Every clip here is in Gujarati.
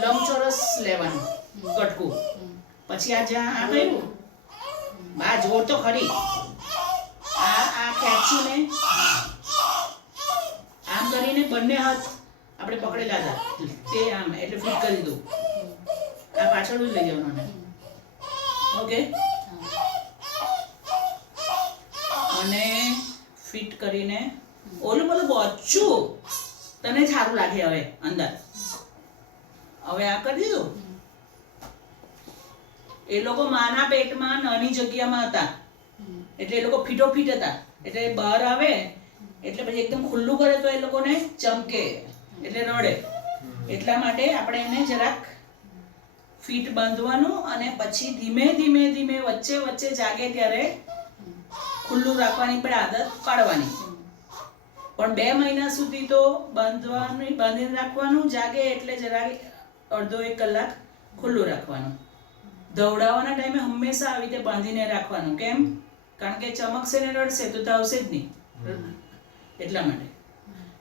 લંબચોરસ લેવાનું કટકું. પછી આ જ્યાં આ કર્યું બા જોર તો ખરી, આ ખેંચીને આમ કરીને બંને હાથ આપણે પકડેલા હતા તે આમ એટલે ફિટ કરી દઉં. આ પાછળ જ લઈ જવાનું. ઓકે, અને ફિટ કરીને ઓલું બધું બચ્ચું તને સારું લાગે હવે અંદર. હવે આ કરી દીધું. એ લોકો માના પેટમાં નાની જગ્યામાં હતા એટલે એ લોકો ફીટોફીટ હતા. એટલે બહાર આવે એટલે પછી એકદમ ખુલ્લું કરે તો એ લોકોને ચમકે એટલે રડે. એટલા માટે આપણે એને જરાક ફીટ બાંધવાનું અને પછી ધીમે ધીમે ધીમે વચ્ચે વચ્ચે જાગે ત્યારે ખુલ્લું રાખવાની પણ આદત પાડવાની. પણ 2 મહિના સુધી તો બાંધીને રાખવાનું. જાગે એટલે જરાક અડધો 1 કલાક ખુલ્લું રાખવાનું. ધવડાવવાના ટાઈમે હંમેશા આવી રીતે બાંધીને રાખવાનું. કેમ? કારણ કે ચમકશે ને રડશે તો ધાવશે જ નહીં, એટલા માટે.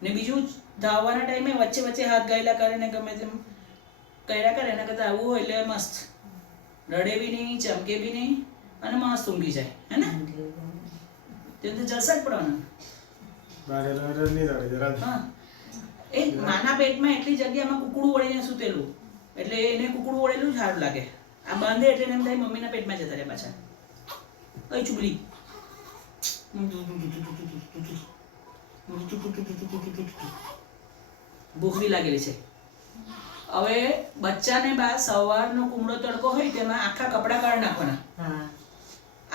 ને બીજું, ધાવવાના ટાઈમે વચ્ચે વચ્ચે હાથ ગાયલા કરે ને ગમે તેમ કર્યા કરે એના કરતાં આવું હોય એટલે મસ્ત રડે બી નહીં, ચમકે બી નહીં અને મસ્ત ઊંઘી જાય. હે ને? તે તો જલસા જ પડવાના. હા, એ માના પેટમાં એટલી જગ્યામાં કુકડું વળીને સૂતેલું એટલે એને કુકડું વળેલું જ સારું લાગે. આ બાંધે એટલે એમ થાય મમ્મીના પેટમાં જતા રહે પાછા. કઈ ચુગલી ભૂખ બી લાગેલી છે. હવે બચ્ચાને બા સવારનો કુમળો તડકો હોય તેમાં આખા કપડાં કાઢી નાખવાના.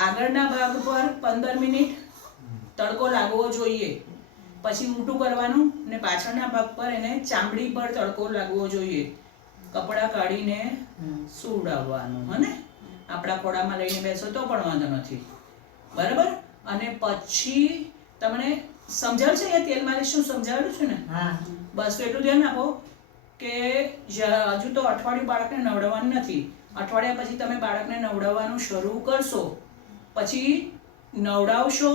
આગળના ભાગ પર 15 મિનિટ તડકો લાગવો જોઈએ. પછી ઊંટું કરવાનું ને પાછળના ભાગ પર એને ચામડી પર તડકો લાગવો જોઈએ. કપડાં કાઢીને સુવડાવવાનું. હે ને? આપણા ખોડામાં લઈને બેસો તો પણ વાંધો નથી. બરાબર? અને પછી તમને સમજાવ્યું છે અહીંયા તેલ માલિશ શું સમજાવેલું છે ને? બસ તો એટલું ધ્યાન આપો કે હજુ તો અઠવાડિયું બાળકને નવડાવવાનું નથી. અઠવાડિયા પછી તમે બાળકને નવડાવવાનું શરૂ કરશો. પછી નવડાવશો,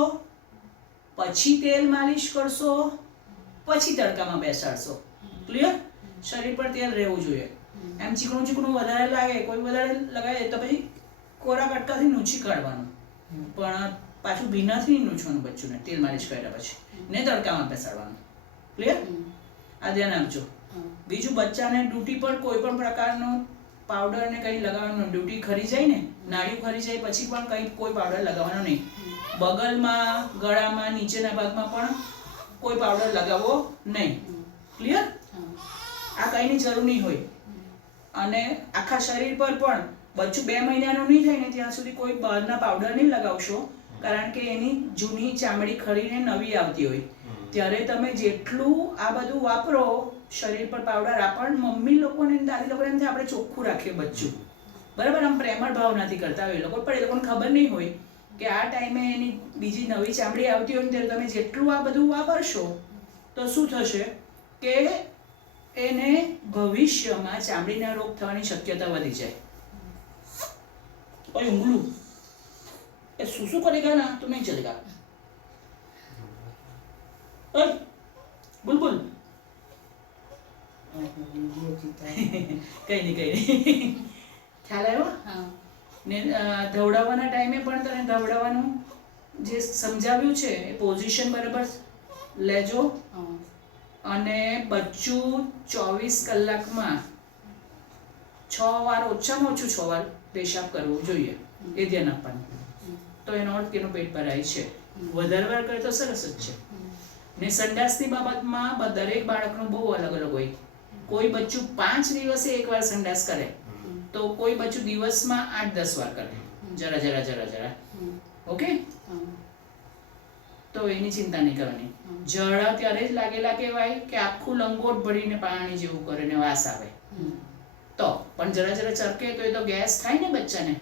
પછી તેલ માલિશ કરશો, પછી તડકામાં બેસાડશો. ક્લિયર? શરીર પર તેલ રહેવું જોઈએ. એમ ચીકણું ચીકણું વધારે લાગે, કોઈ વધારે લગાવે તો પછી કોરા કટકાથી નૂછી કાઢવાનું. પણ પાછું ભીનાથી નૂછવાનું બચ્ચુને તેલ માલિશ કર્યા પછી ને તડકામાં બેસાડવાનું. ક્લિયર? આ ધ્યાન આપજો. બીજું, બચ્ચાને ડ્યુટી પર કોઈ પણ પ્રકારનો પાવડર ને કંઈ લગાવવાનું. ડ્યુટી ખરી જાય ને, નાળિયું ખરી જાય પછી પણ કંઈ કોઈ પાવડર લગાવવાનો નહીં. બગલમાં, ગળામાં, નીચેના ભાગમાં પણ કોઈ પાવડર લગાવવો નહીં. ક્લિયર? આ કંઈની જરૂર નહીં હોય. અને આખા શરીર પર પણ બચ્ચું 2 મહિનાનું નહીં થાય ને ત્યાં સુધી કોઈ બહારના પાવડર નહીં લગાવશો. કારણ કે એની જૂની ચામડી ખરીને નવી આવતી હોય. ત્યારે તમે જેટલું આ બધું વાપરો શરીર પર પાવડર, આપણ મમ્મી લોકોને દાદી લોકોને એમ થાય આપણે ચોખ્ખું રાખીએ બચ્ચું. બરાબર? આમ પ્રેમળ ભાવનાથી કરતા હોય એ લોકો, પણ એ લોકોને ખબર નહીં હોય કે આ ટાઈમે એની બીજી નવી ચામડી આવતી હોય ત્યારે તમે જેટલું આ બધું વાપરશો તો શું થશે કે એને ભવિષ્યમાં ચામડીના રોગ થવાની શક્યતા વધી જાય. ઓય ઊંઘલું એ શું કરેગા ના તો નહીં ચલેગા. ઓય બુલબુલ કઈ નહીં ખ્યાલ આવ્યો ને? ધવડાવવાના ટાઈમે પણ તને ધવડાવવાનું જે સમજાવ્યું છે એ પોઝિશન બરાબર લેજો. અને બચ્ચું 24 કલાકમાં 6 વાર, ઓછામાં ઓછું 6 વાર પેશાબ કરવો જોઈએ. એ ધ્યાન આપવાનું. તો એનો અર્થ કે એનું પેટ ભરાય છે. વધારે વાર કરે તો સરસ જ છે. ને સંડાસની બાબતમાં દરેક બાળકનું બહુ અલગ અલગ હોય. કોઈ બચ્ચું 5 દિવસે 1 વાર સંડાસ કરે તો કોઈ બચ્ચું દિવસમાં 8-10 વાર કરે. જરા. ઓકે? તો એની ચિંતા નહીં કરવાની. ઝાડા ત્યારે જ લાગેલા કહેવાય કે આખું લંગોટ ભરીને પાણી જેવું કરે ને વાસ આવે તો. પણ જરા ચરકે તો એ તો ગેસ થાય ને બચ્ચાને,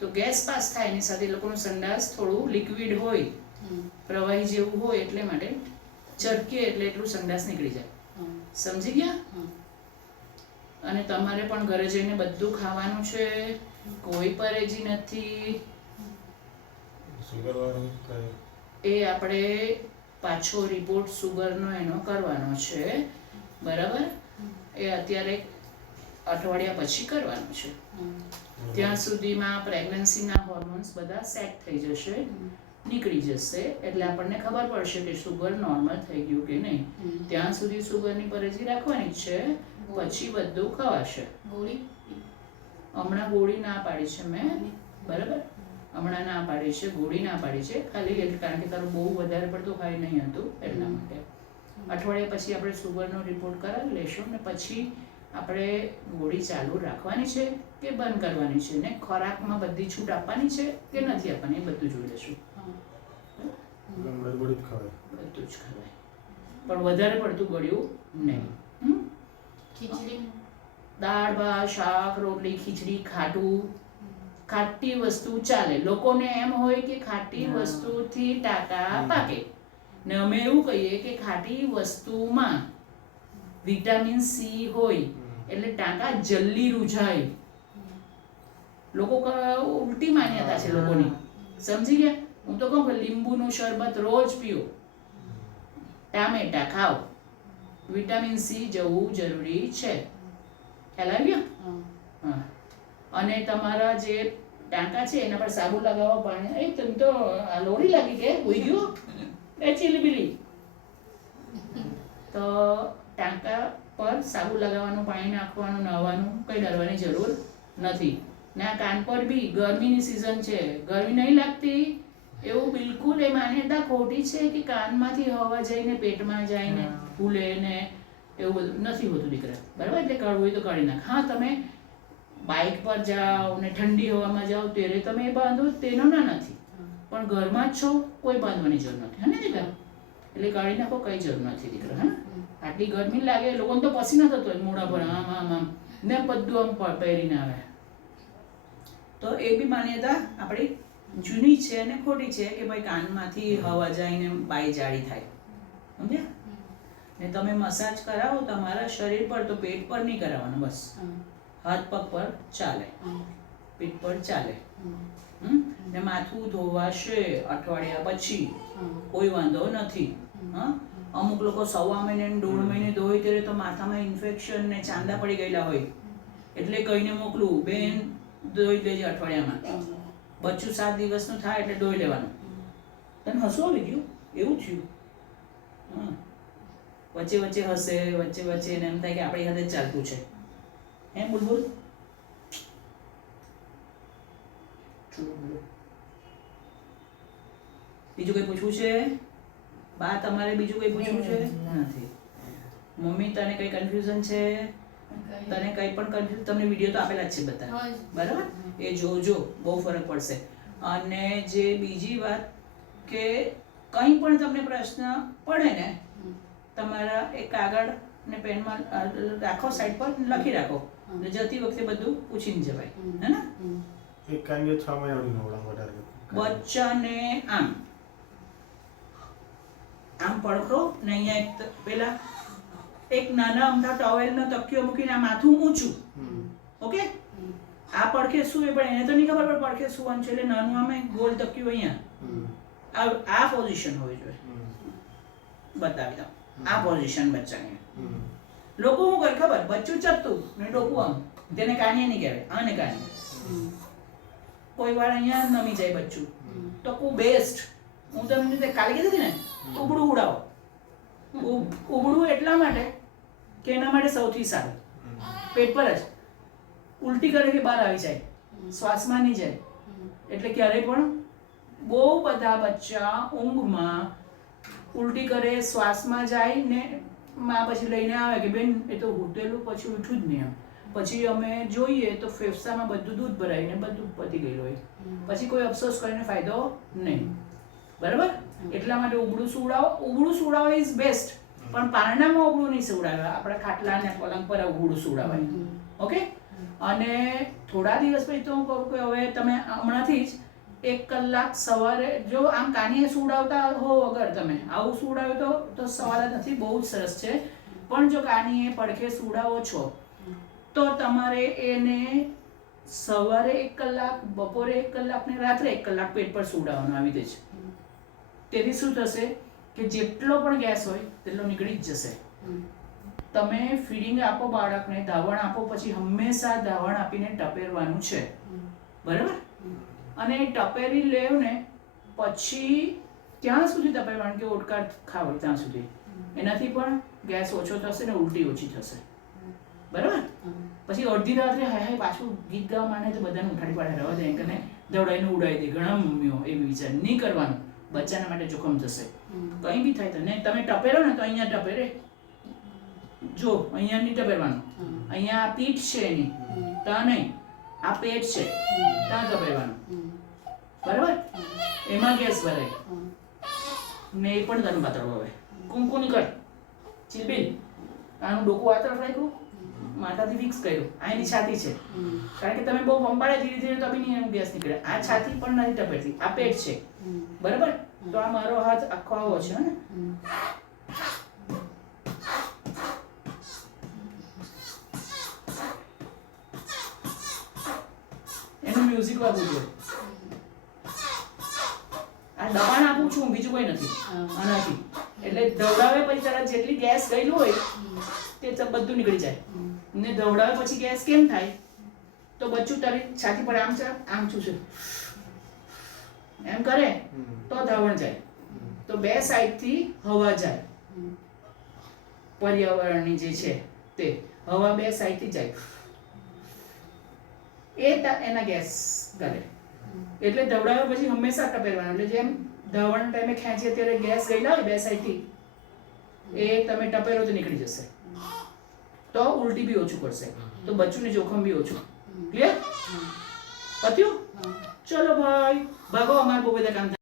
તો ગેસ પાસ થાય. એની સાથે એ લોકોનું સંડાસ થોડું લિક્વિડ હોય, પ્રવાહી જેવું હોય, એટલે માટે ચરકે એટલે એટલું સંડાસ નીકળી જાય. સમજી ગયા? અને તમારે પણ ઘરે જઈને બધું ખાવાનું છે, કોઈ પરેજી નથી. એ આપણે પાછો રિપોર્ટ સુગરનો એનો કરવાનો છે. બરાબર? એ અત્યારે અઠવાડિયા પછી કરવાનું છે. ત્યાં સુધીમાં પ્રેગ્નન્સીના હોર્મોન્સ બધા સેટ થઈ જશે, નીકળી જશે, એટલે આપણને ખબર પડશે કે સુગર નોર્મલ થઈ ગયું કે નહીં. ત્યાં સુધી સુગરની પરેજી રાખવાની છે, પછી બધું ખવાશે. હમણાં ગોળી ના પાડી છે મેં, બરાબર, હમણાં ના પાડી છે, ગોળી ના પાડી છે, ખાલી કારણ કે તારું બહુ વધારે પડતું ખાઈ નહીં હતું એટલા માટે. અઠવાડિયા પછી આપણે સુગરનો રિપોર્ટ કરાવી લઈશું ને પછી આપણે ગોળી ચાલુ રાખવાની છે કે બંધ કરવાની છે, ને ખોરાકમાં બધી છૂટ આપવાની છે કે નથી આપવાની, એ બધું જોઈ લઈશું. બધું જ ખવાય, પણ વધારે પડતું ગળ્યું નહીં. દાળ ભાત શાક રોટલી ખીચડી ખાટું, ખાટી વસ્તુ ચાલે. લોકોને એમ હોય કે ખાટી વસ્તુથી ટાંકા પાકે, ને અમે એવું કહીએ કે ખાટી વસ્તુમાં વિટામિન સી હોય એટલે ટાંકા જલ્દી રૂઝાય. લોકો ઉલટી માન્યતા છે લોકોની, સમજી ગયા? હું તો કહું કે લીંબુનું શરબત રોજ પીઓ, ટામેટા ખાઓ, વિટામિન સી જવું જરૂરી છે. ખ્યાલ આવ્યો? હા. અને તમારા જે ટાંકા છે એના પર સાબુ લગાવવા પાણી. એ તમે તો લોડી લાગી કે હોઈ ગયું એ ચીલબીલી. તો ટાંકા પર સાબુ લગાવવાનું, પાણી નાખવાનું, નહાવાનું, કંઈ ડરવાની જરૂર નથી. ને આ કાન પર બી ગરમીની સિઝન છે, ગરમી નહીં લાગતી એવું બિલકુલ એ માન્યતા ખોટી છે કે કાનમાંથી હવા જઈને પેટમાં જઈને ફૂલે ને એવું બધું નથી હોતું દીકરા, બરાબર? એટલે કાઢવું હોય તો કાઢી નાખ. હા, તમે બાઇક પર જાઓ ને ઠંડી હવામાં જાઓ ત્યારે તમે એ બાંધો, તેનો ના નથી, પણ ઘરમાં જ છો, કોઈ બાંધવાની જરૂર નથી, હે ને દીકરા? એટલે કાઢી નાખો, કઈ જરૂર નથી દીકરા. હા, આટલી ગરમી લાગે, લોકોને તો પસીનો થતો હોય મોઢા પર, આમ આમ આમ ને બધું આમ પહેરીને આવે. તો એ બી માન્યતા આપણી જૂની છે અને ખોટી છે કે ભાઈ કાનમાંથી હવા જઈને બાઈ જાડી થાય, સમજ્યા? ને તમે મસાજ કરાવો તમારા શરીર પર, તો પેટ પર નહીં કરાવવાનું, બસ હાથ પગ પર ચાલે, પીઠ પર ચાલે. ને માથું ધોવાશે અઠવાડિયા પછી, કોઈ વાંધો નથી. હા, અમુક લોકો 1.5 મહિને 1.5 મહિને ધોય ત્યારે તો માથામાં ઇન્ફેક્શન ને ચાંદા પડી ગયેલા હોય, એટલે કહીને મોકલું, બેન ધોઈ લેજે અઠવાડિયામાં. બચ્ચું 7 દિવસનું થાય એટલે ધોઈ લેવાનું. તને હસવું આવી ગયું? એવું થયું? હા, વચ્ચે વચ્ચે હસે, વચ્ચે વચ્ચે એને એમ થાય કે આપણી હાથે જ ચાલતું છે. હે બુલબુલ? બીજું કઈ પૂછવું છે બા? તમારે બીજું કઈ પૂછવું છે? નથી. મમ્મી તને કઈ કન્ફ્યુઝન છે? તને કઈ પણ કન્ફ્યુઝ? તમને વિડીયો તો આપેલા જ છે બધા, બરાબર? એ જોજો, બહુ ફરક પડશે. અને જે બીજી વાત કે કંઈ પણ તમને પ્રશ્ન પડે ને, તમારા એક કાગળ ને પેનમાં રાખો, સાઈડ પર લખી રાખો, જતી વખતે બધું પૂછીને જવાય, હે ને? એક કાંગે 6 મહિનાની નવડા વધારે બચ્ચાને આમ આમ પડખો ને અહીંયા એક પેલા એક નાના અમથા ટોવેલનો તકિયો મૂકીને આ માથું ઊંચું, ઓકે? આ પડખે શું એ પણ એને તો નહીં ખબર પડે પડખે સુવાનું છે, એટલે નાનું આમે ગોળ તકિયું અહીંયા આ પોઝિશન હોવી જોઈએ. બતાવી દઉં આ પોઝિશન બચ્ચાની. લોકો શું કરે ખબર? બચ્ચું ચપતું ને ડોકું આમ, તેને કાનિયા નહીં કહેવાય, આને કાનિયા. કોઈ વાર અહીંયા નમી જાય બચ્ચું, તો કુ બેસ્ટ. હું તમને કાલે કીધી હતી ને, ઉબડું ઉડાવો. ઉબડું એટલા માટે કે એના માટે સૌથી સારું, પેટ પર જ ઉલટી કરે કે બહાર આવી જાય, શ્વાસમાં નહીં જાય. એટલે ક્યારેય પણ બહુ બધા બચ્ચા ઊંઘમાં ઉલટી કરે, શ્વાસમાં જાય ને માં પછી લઈને આવે કે બેન એ તો ઉઠેલું પછી ઉઠું જ નહીં. પછી અમે જોઈએ તો ફેફસામાં બધું દૂધ ભરાઈને બધું પતી ગયેલું હોય, પછી કોઈ અફસોસ કરીને ફાયદો નહીં, બરાબર? એટલા માટે ઉબડું સુવડાવો. ઉબડું સુવડાવો ઇઝ બેસ્ટ, પણ પારણામાં ઉબડું નહીં સુવડાવે. આપણા ખાટલા અને પલંગ પર ઉબડું સુવડાવાય, ઓકે? અને થોડા દિવસ પછી તો હું કહું કે હવે તમે હમણાંથી જ 1 કલાક સવારે, જો આમ કાનીએ સુવડાવતા હો અગર તમે આવું સુવડાવ્યો તો સવાલ જ નથી, બહુ જ સરસ છે. પણ જો કાનીએ પડખે સુવડાવો છો તો તમારે એને સવારે 1 કલાક, બપોરે 1 કલાક ને રાત્રે 1 કલાક પેટ પર સુવડાવવાનું, આવી રીતે જ. તેથી શું થશે કે જેટલો પણ ગેસ હોય તેટલો નીકળી જ જશે. તમે ફીડિંગ આપો બાળકને, ધાવણ આપો, પછી હંમેશા ધાવણ આપીને ટપેરવાનું છે, બરાબર? અને ટપેરી લેવ ને પછી ત્યાં સુધી ટપેરવાનું કે ઓડકાર ખાવ ત્યાં સુધી. એનાથી પણ ગેસ ઓછો થશે ને ઉલટી ઓછી થશે, બરાબર? પછી અડધી રાત્રે હાય હાય પાછું ગીત ગાવા માંડે તો બધાને ઉઠાડી પાડે, રહેવા દે કે દવડાઈને ઉડાવી દે. ઘણા મમ્મીઓ એવી વિચાર નહીં કરવાનું, બચ્ચાના માટે જોખમ થશે. કંઈ બી થાય તો ને તમે ટપેરો ને તો અહીંયા ટપેરે, જો અહીંયા નહીં ટપેરવાનું, અહીંયા આ પીઠ છે એની, ત્યાં નહીં, આ પેટ છે ત્યાં ટપેરવાનું, બરાબર? એમાં ગેસ ભરાય ને એ પણ તને બતાડો. હવે કુંકુની કર ચીલબીલ, આનું ડોકું આ તરફ રાખ્યું, માથાથી ફિક્સ કર્યું, આ એની છાતી છે, કારણ કે તમે બહુ પંપાડે ધીરે ધીરે તો બી નહીં એનું ગેસ નીકળે. આ છાતી પણ નથી ટપેરતી, આ પેટ છે, બરાબર? તો આ મારો હાથ આખો આવો છે ને, એનું મ્યુઝિક વાગવું જોઈએ. આ દબાણ આપું છું, બીજું કોઈ નથી આનાથી. એટલે દવડાવે પછી તરત જેટલી ગેસ ગયેલું હોય તે બધું નીકળી જાય. ને દવડાવે પછી ગેસ કેમ થાય? તો બચ્ચું તારી છાતી પર આમ છે, આમ છું છે એમ કરે તો ધાવણ જાય. તો બે સાઈડથી હવા જાય, પર્યાવરણની જે છે તે હવા બે સાઈડથી જાય, એના ગેસ કરે. એટલે દવડાવે પછી હંમેશા ટપેરવાનું. એટલે જેમ ધાવણ ટાઈમે ખેંચીએ ત્યારે ગેસ ગયેલા હોય બે સાઈડથી, એ તમે ટપેરો તો નીકળી જશે, તો ઉલટી બી ઓછું કરશે, તો બચ્ચુને જોખમ બી ઓછું. ક્લિયર? પત્યું? ચલો ભાઈ ભાગો, અમારે બહુ બધા કામ થાય.